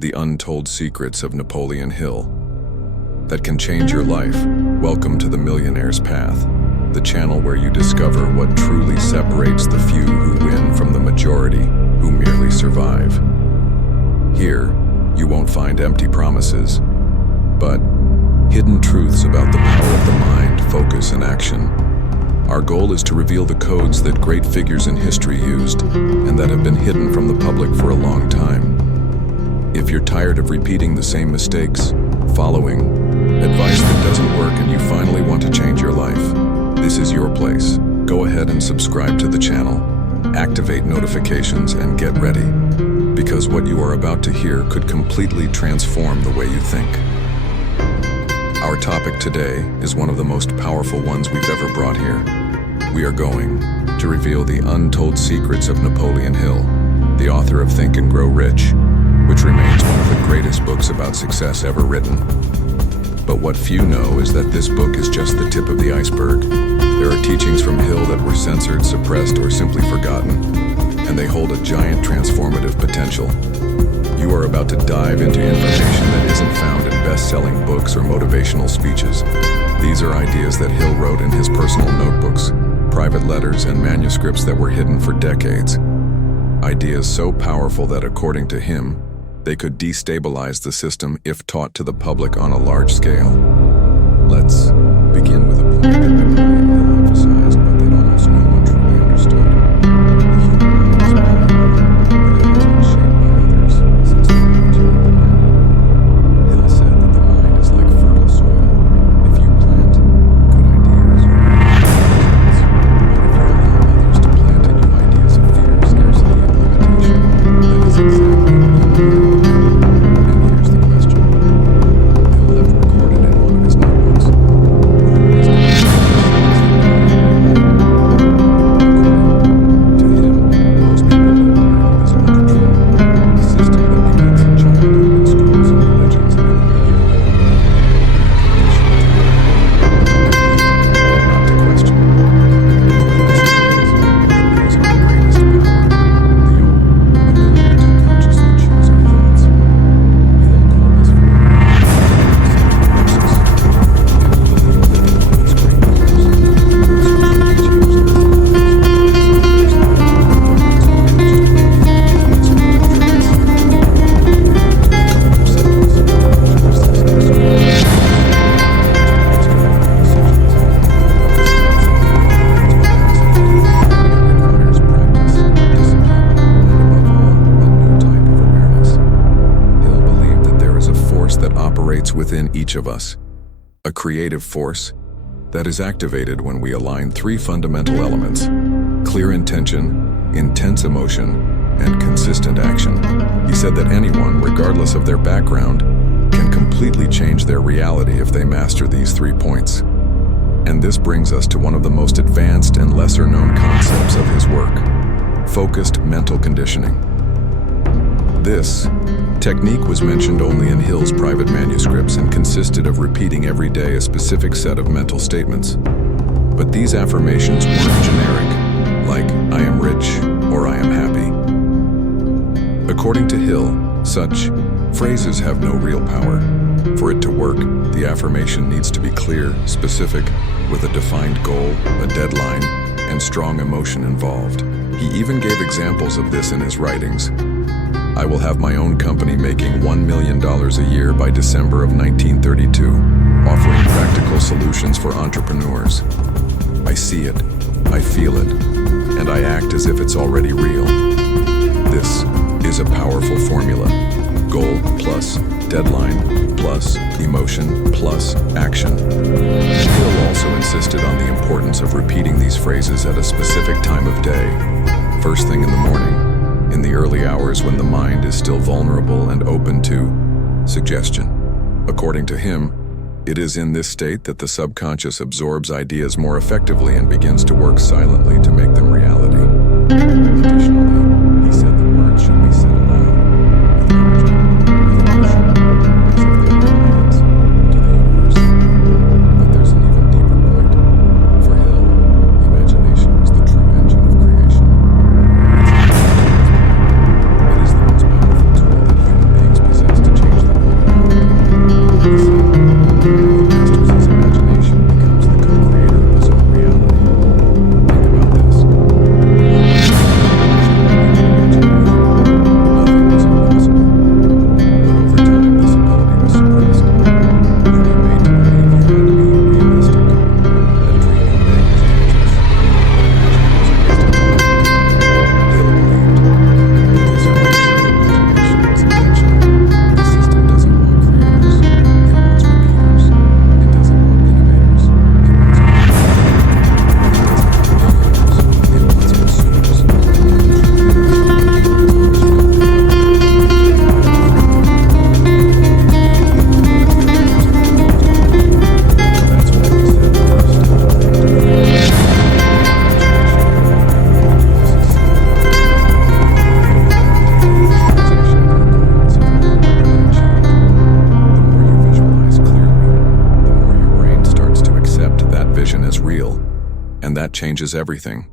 the untold secrets of Napoleon Hill that can change your life. Welcome to the Millionaire's Path, the channel where you discover what truly separates the few who win from the majority who merely survive. Here, you won't find empty promises, but hidden truths about the power of the mind, focus, and action. Our goal is to reveal the codes that great figures in history used and that have been hidden from the public for a long time. If you're tired of repeating the same mistakes, following advice that doesn't work, and you finally want to change your life, this is your place. Go ahead and subscribe to the channel, activate notifications, and get ready, because what you are about to hear could completely transform the way you think. Our topic today is one of the most powerful ones we've ever brought here. We are going to reveal the untold secrets of Napoleon Hill, the author of Think and Grow Rich, which remains one of the greatest books about success ever written. But what few know is that this book is just the tip of the iceberg. There are teachings from Hill that were censored, suppressed, or simply forgotten, and they hold a giant transformative potential. You are about to dive into information that isn't found in best-selling books or motivational speeches. These are ideas that Hill wrote in his personal notebooks, private letters, and manuscripts that were hidden for decades. Ideas so powerful that, according to him, they could destabilize the system if taught to the public on a large scale. Let's begin with a point that Napoleon Hill emphasized, but that almost no one truly understood. The human mind is malleable, but it has been shaped by others since the age of the mind. Hill said that the mind is like fertile soil. If you plant good ideas, you will reap good results. But if you allow others to plant in you ideas of fear, scarcity, and limitation, that is exactly what you will do. And here's the question. Hill left recorded in one of his notebooks. Who is the According to him, most people live under invisible control, a system that begins in childhood, in schools, and religions, and in the media. Not to question. These are the greatest power. The ability to consciously choose our thoughts. Hill called this form and he believed that the world's great leaders, those who truly changed their lives, within each of us, a creative force that is activated when we align three fundamental elements: clear intention, intense emotion, and consistent action. He said that anyone, regardless of their background, can completely change their reality if they master these 3 points. And this brings us to one of the most advanced and lesser-known concepts of his work: focused mental conditioning. This technique was mentioned only in Hill's private manuscripts and consisted of repeating every day a specific set of mental statements. But these affirmations weren't generic, like "I am rich" or "I am happy." According to Hill, such phrases have no real power. For it to work, the affirmation needs to be clear, specific, with a defined goal, a deadline, and strong emotion involved. He even gave examples of this in his writings. "I will have my own company making $1 million a year by December of 1932, offering practical solutions for entrepreneurs. I see it, I feel it, and I act as if it's already real." This is a powerful formula: goal plus deadline plus emotion plus action. Hill also insisted on the importance of repeating these phrases at a specific time of day, first thing in the morning, in the early hours when the mind is still vulnerable and open to suggestion. According to him, it is in this state that the subconscious absorbs ideas more effectively and begins to work silently to make them reality. Additionally, he said the words should be said aloud, with energy, with emotion, as if they were commands to the universe. But there's an even deeper point. For Hill, imagination was the true engine of creation. It is the most powerful tool that human beings possess. that changes everything.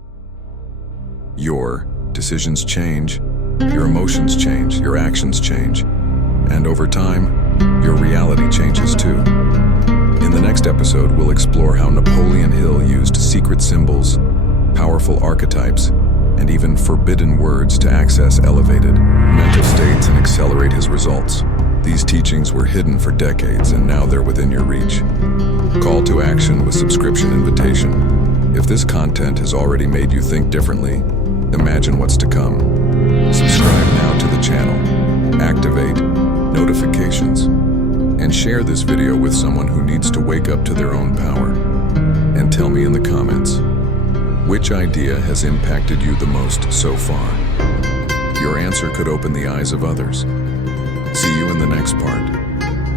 Your decisions change, your emotions change, your actions change, and over time, your reality changes too. In the next episode, we'll explore how Napoleon Hill used secret symbols, powerful archetypes, and even forbidden words to access elevated mental states and accelerate his results. These teachings were hidden for decades, and now they're within your reach. Call to action with subscription invitation. If this content has already made you think differently, imagine what's to come. Subscribe now to the channel, activate notifications, and share this video with someone who needs to wake up to their own power. And tell me in the comments, which idea has impacted you the most so far? Your answer could open the eyes of others. See you in the next part.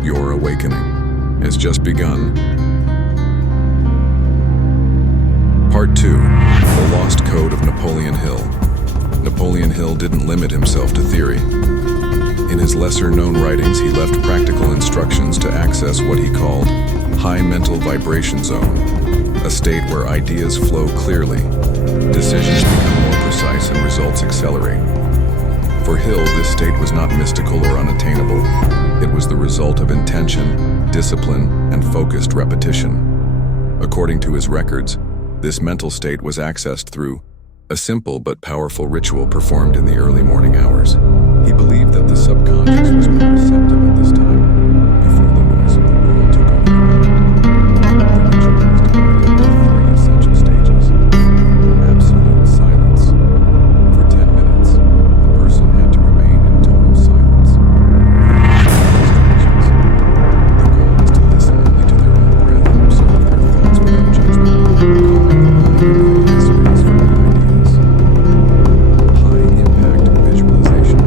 Your awakening has just begun. Part 2. The Lost Code of Napoleon Hill. Napoleon Hill didn't limit himself to theory. In his lesser-known writings, he left practical instructions to access what he called high mental vibration zone, a state where ideas flow clearly, decisions become more precise, and results accelerate. For Hill, this state was not mystical or unattainable. It was the result of intention, discipline, and focused repetition. According to his records, this mental state was accessed through a simple but powerful ritual performed in the early morning hours. He believed that the subconscious was more receptive at this time, before the noise of the world took over the mind. The ritual was divided into 3 essential stages. Absolute silence. For 10 minutes, the person had to remain in total silence. The goal was to listen only to their own breath and observe their thoughts without judgment, calming the mind and creating space for new ideas. High-impact visualization.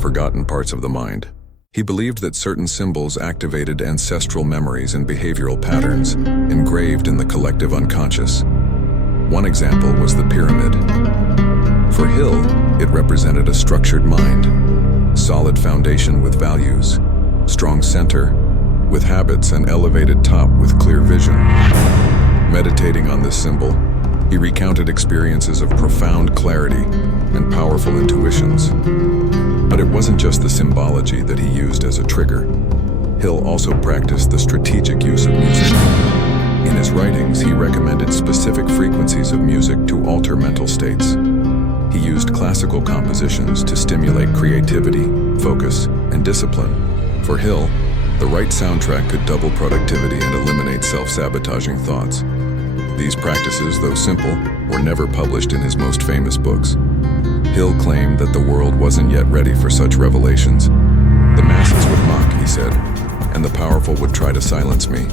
Forgotten parts of the mind. He believed that certain symbols activated ancestral memories and behavioral patterns engraved in the collective unconscious. One example was the pyramid. For Hill, it represented a structured mind, solid foundation with values, strong center with habits, and elevated top with clear vision. Meditating on this symbol, he recounted experiences of profound clarity and powerful intuitions. But it wasn't just the symbology that he used as a trigger. Hill also practiced the strategic use of music. In his writings, he recommended specific frequencies of music to alter mental states. He used classical compositions to stimulate creativity, focus, and discipline. For Hill, the right soundtrack could double productivity and eliminate self-sabotaging thoughts. These practices, though simple, were never published in his most famous books. Hill claimed that the world wasn't yet ready for such revelations. The masses would mock, he said, and the powerful would try to silence me.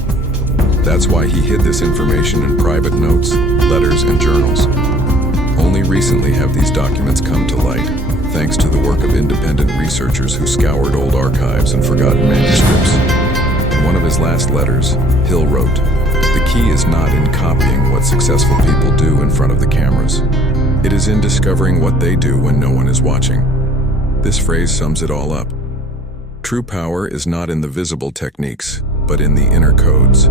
That's why he hid this information in private notes, letters, and journals. Only recently have these documents come to light, thanks to the work of independent researchers who scoured old archives and forgotten manuscripts. In one of his last letters, Hill wrote, "The key is not in copying what successful people do in front of the cameras. It is in discovering what they do when no one is watching." This phrase sums it all up. True power is not in the visible techniques, but in the inner codes.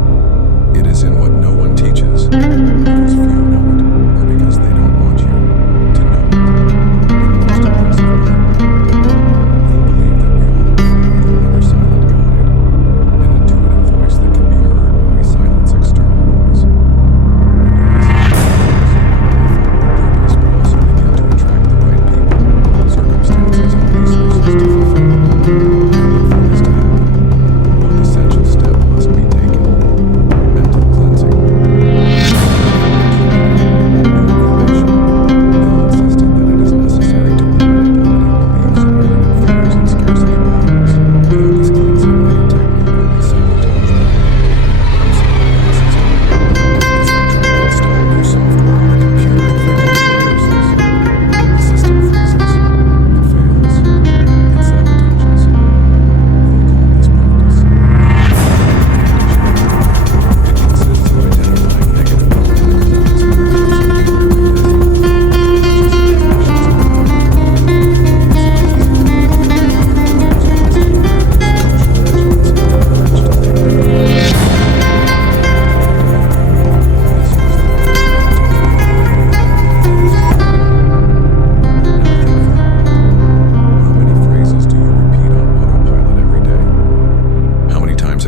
It is in what no one teaches, because few know it, or because they don't want you to know it. And the most impressive part, he'll believe that we all are born with an inner silent guide, an intuitive voice that can be heard when we silence external noise. When you listen to it, you not only find your purpose, but also begin to attract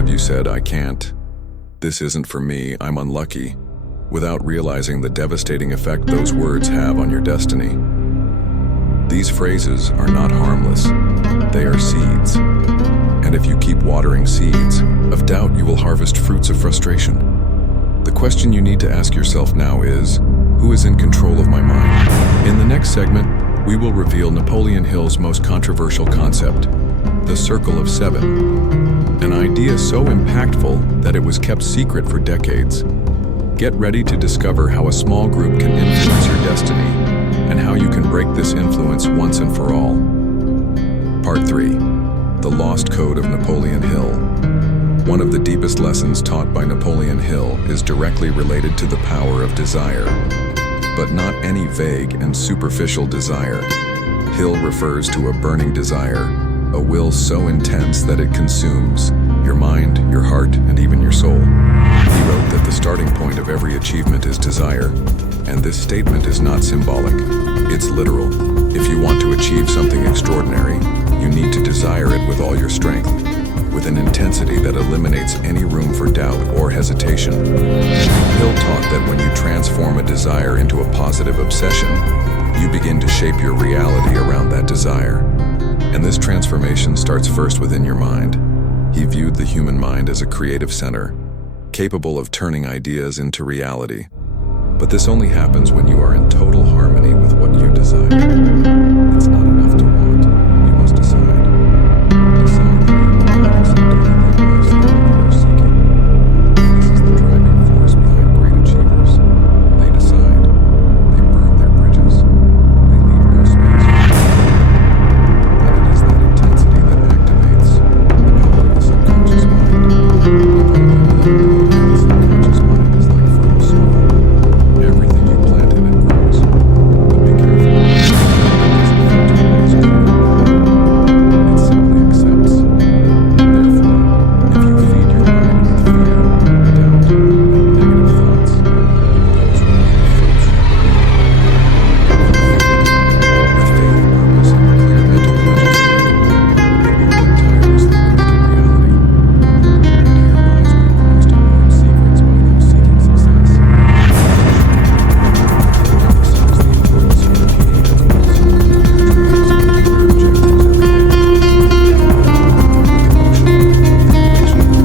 have you said, "I can't, this isn't for me, I'm unlucky," without realizing the devastating effect those words have on your destiny? These phrases are not harmless. They are seeds. And if you keep watering seeds of doubt, you will harvest fruits of frustration. The question you need to ask yourself now is, who is in control of my mind? In the next segment, we will reveal Napoleon Hill's most controversial concept, the Circle of Seven, an idea so impactful that it was kept secret for decades. Get ready to discover how a small group can influence your destiny and how you can break this influence once and for all. Part 3. The Lost Code of Napoleon Hill. One of the deepest lessons taught by Napoleon Hill is directly related to the power of desire, but not any vague and superficial desire. Hill refers to a burning desire, a will so intense that it consumes your mind, your heart, and even your soul. He wrote that the starting point of every achievement is desire, and this statement is not symbolic, it's literal. If you want to achieve something extraordinary, you need to desire it with all your strength, with an intensity that eliminates any room for doubt or hesitation. Hill taught that when you transform a desire into a positive obsession, you begin to shape your reality around that desire. And this transformation starts first within your mind. He viewed the human mind as a creative center, capable of turning ideas into reality. But this only happens when you are in total harmony with what you desire. It's not enough to want, you must decide. Decide that you will not accept anything less than what you are seeking. This is the driving force behind great achievers. They decide. They burn their bridges. They leave no space for doubt. And it is that intensity that activates the power of the subconscious mind. The subconscious mind is like fertile soil. Everything you plant in it grows. But be careful. It doesn't filter what is true. It simply accepts. Therefore, if you feed your mind with fear, doubt, and negative thoughts, those will be the fruits you will reap. If you feed it with faith, purpose, and clear mental images, it will work tirelessly to make it reality. And here lies one of the most important secrets by those seeking success. Hill emphasized the importance of repeating your goals, your dreams, and your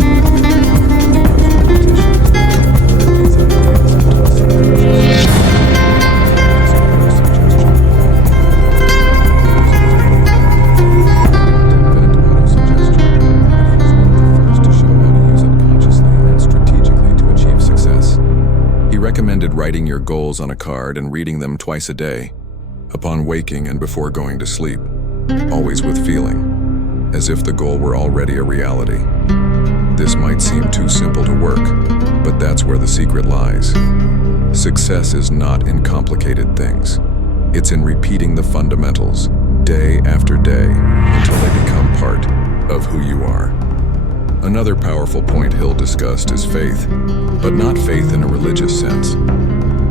objectives every day. Emotional motivation. Because repetition is the link that leads ideas into the subconscious. This auto-suggestion. Didn't invent auto-suggestion, but he was one of the first to show how to use it consciously and strategically to achieve success. He recommended writing your goals on a card and reading them twice a day, upon waking and before going to sleep, always with feeling, as if the goal were already a reality. This might seem too simple to work, but that's where the secret lies. Success is not in complicated things. It's in repeating the fundamentals, day after day, until they become part of who you are. Another powerful point Hill discussed is faith, but not faith in a religious sense.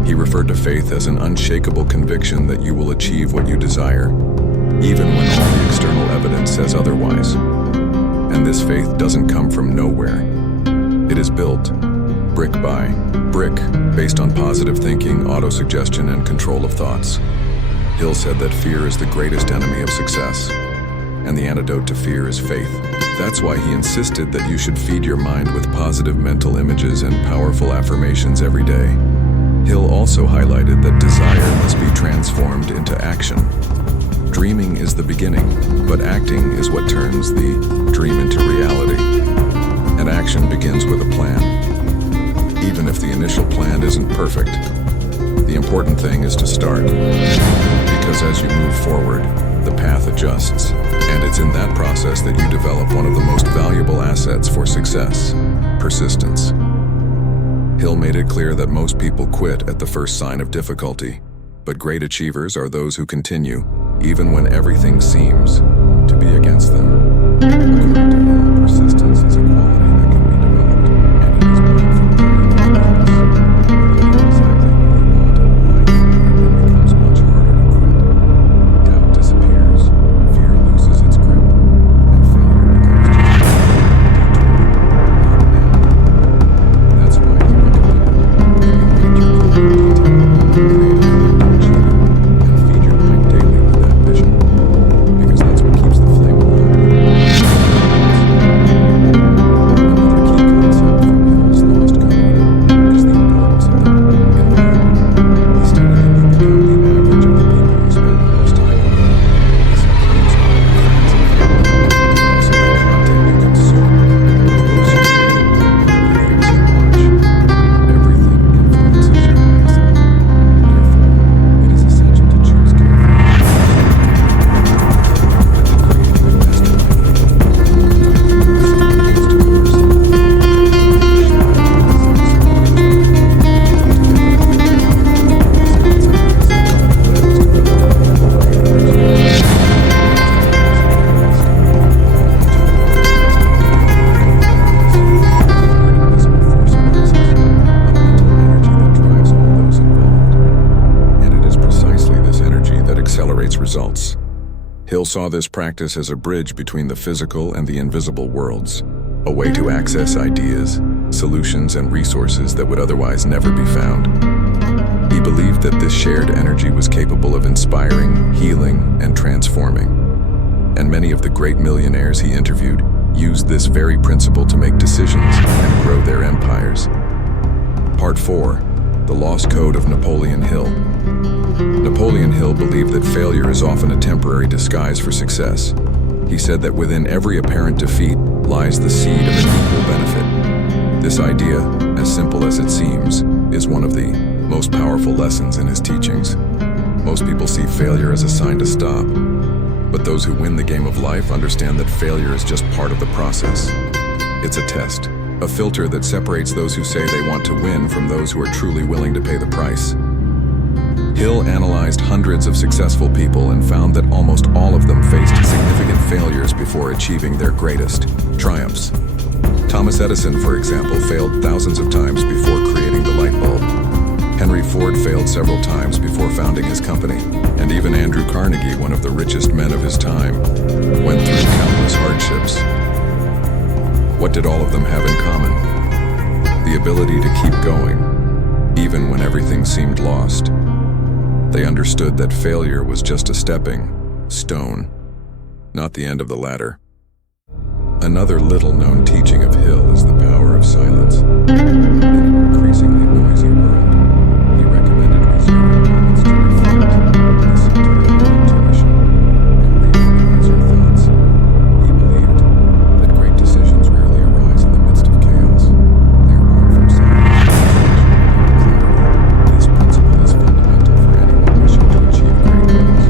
He referred to faith as an unshakable conviction that you will achieve what you desire, even when all the external evidence says otherwise. And this faith doesn't come from nowhere. It is built, brick by brick, based on positive thinking, auto-suggestion, and control of thoughts. Hill said that fear is the greatest enemy of success, and the antidote to fear is faith. That's why he insisted that you should feed your mind with positive mental images and powerful affirmations every day. Hill also highlighted that desire must be transformed into action. Dreaming is the beginning, but acting is what turns the dream into reality. And action begins with a plan. Even if the initial plan isn't perfect, the important thing is to start. Because as you move forward, the path adjusts, and it's in that process that you develop one of the most valuable assets for success: persistence. Hill made it clear that most people quit at the first sign of difficulty, but great achievers are those who continue, even when everything seems to be against them. According to Hill, persistence is a quality that can be developed, and it is born from clarity of purpose. Knowing exactly what you want and why you want it becomes much harder to quit. Doubt disappears, fear loses its grip, and failure becomes just a detour. results. Hill saw this practice as a bridge between the physical and the invisible worlds, a way to access ideas, solutions, and resources that would otherwise never be found. He believed that this shared energy was capable of inspiring, healing, and transforming. And many of the great millionaires he interviewed used this very principle to make decisions and grow their empires. Part 4. The Lost Code of Napoleon Hill. Napoleon Hill believed that failure is often a temporary disguise for success. He said that within every apparent defeat lies the seed of an equal benefit. This idea, as simple as it seems, is one of the most powerful lessons in his teachings. Most people see failure as a sign to stop, but those who win the game of life understand that failure is just part of the process. It's a test, a filter that separates those who say they want to win from those who are truly willing to pay the price. Hill analyzed hundreds of successful people and found that almost all of them faced significant failures before achieving their greatest triumphs. Thomas Edison, for example, failed thousands of times before creating the light bulb. Henry Ford failed several times before founding his company, and even Andrew Carnegie, one of the richest men of his time, went through countless hardships. What did all of them have in common? The ability to keep going, even when everything seemed lost. They understood that failure was just a stepping stone, not the end of the ladder. Another little-known teaching of Hill is the power of silence. In an increasingly noisy world, he recommended reserving moments to reflect, listen to your own intuition, and reorganize your thoughts. He believed that great decisions rarely arise in the midst of chaos. They are born from silence, clarity. This principle is fundamental for anyone wishing to achieve great goals.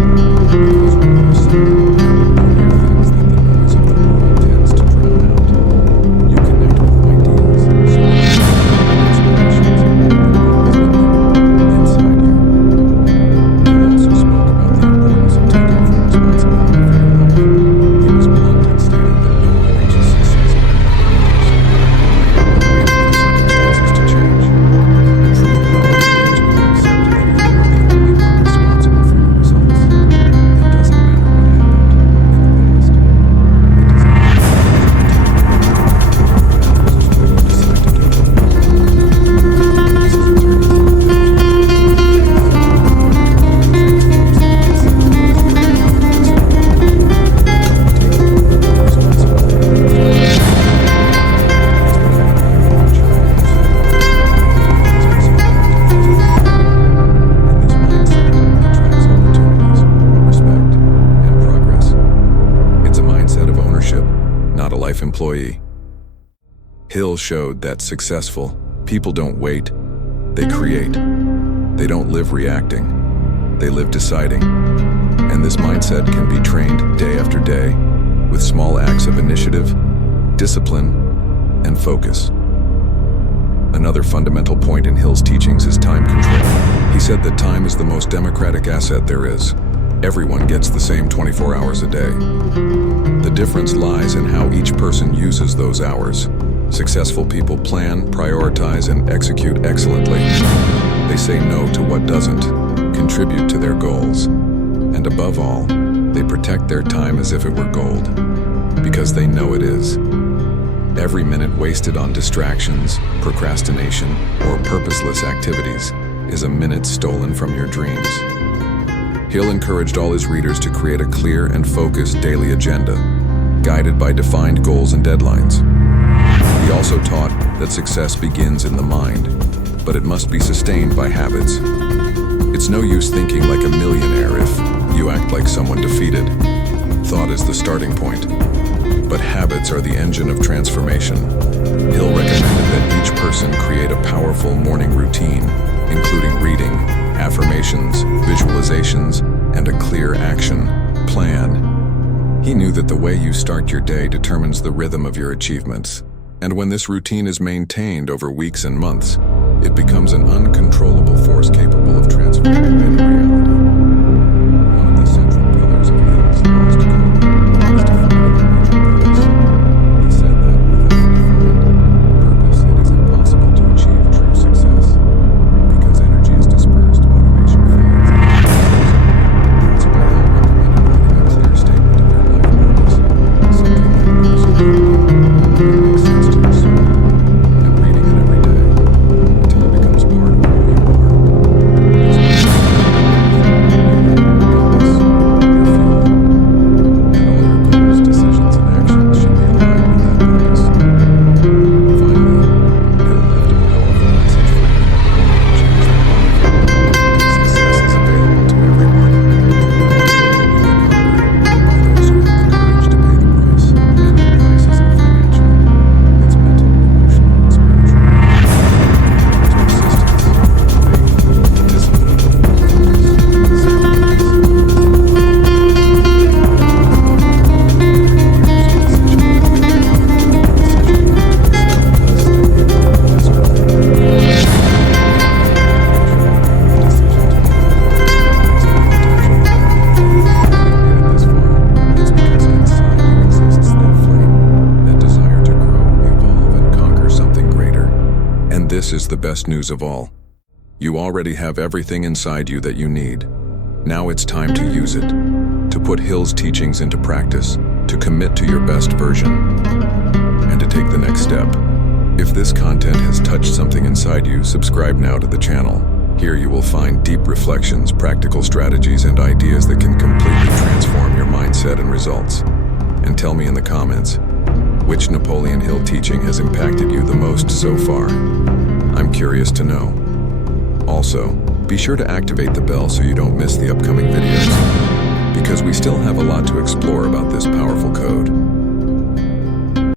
Because when you are silent, you hear things that the noise of the world tends to drown out. You connect with ideas, solutions, and inspirations that have always been inside you. He also spoke about the importance of taking full responsibility for your life. He was blunt in stating that no one reaches success by waiting for circumstances to change. True power begins when you accept that you are the only one responsible for your results. It doesn't matter what happened in the past. It doesn't matter what you decide to do. This is a turning point that it's a mindset of ownership, not a life employee. Hill showed that successful people don't wait, they create. They don't live reacting, they live deciding. And this mindset can be trained day after day with small acts of initiative, discipline, and focus. Another fundamental point in Hill's teachings is time control. He said that time is the most democratic asset there is. Everyone gets the same 24 hours a day. The difference lies in how each person uses those hours. Successful people plan, prioritize, and execute excellently. They say no to what doesn't contribute to their goals. And above all, they protect their time as if it were gold, because they know it is. Every minute wasted on distractions, procrastination, or purposeless activities is a minute stolen from your dreams. Hill encouraged all his readers to create a clear and focused daily agenda, guided by defined goals and deadlines. He also taught that success begins in the mind, but it must be sustained by habits. It's no use thinking like a millionaire if you act like someone defeated. Thought is the starting point, but habits are the engine of transformation. Hill recommended that each person create a powerful morning routine, including reading, affirmations, visualizations, and a clear action plan. He knew that the way you start your day determines the rhythm of your achievements, and when this routine is maintained over weeks and months, it becomes an uncontrollable force capable of transforming any reality. One of the central pillars of Hill's lost code is defining a major purpose. He said that without a defined purpose, it is impossible to achieve true success. Because energy is dispersed, motivation fades. That's why Hill recommended this is the best news of all. You already have everything inside you that you need. Now it's time to use it, to put Hill's teachings into practice, to commit to your best version, and to take the next step. If this content has touched something inside you, subscribe now to the channel. Here you will find deep reflections, practical strategies, and ideas that can completely transform your mindset and results. And tell me in the comments, which Napoleon Hill teaching has impacted you the most so far? I'm curious to know. Also, be sure to activate the bell so you don't miss the upcoming videos, because we still have a lot to explore about this powerful code.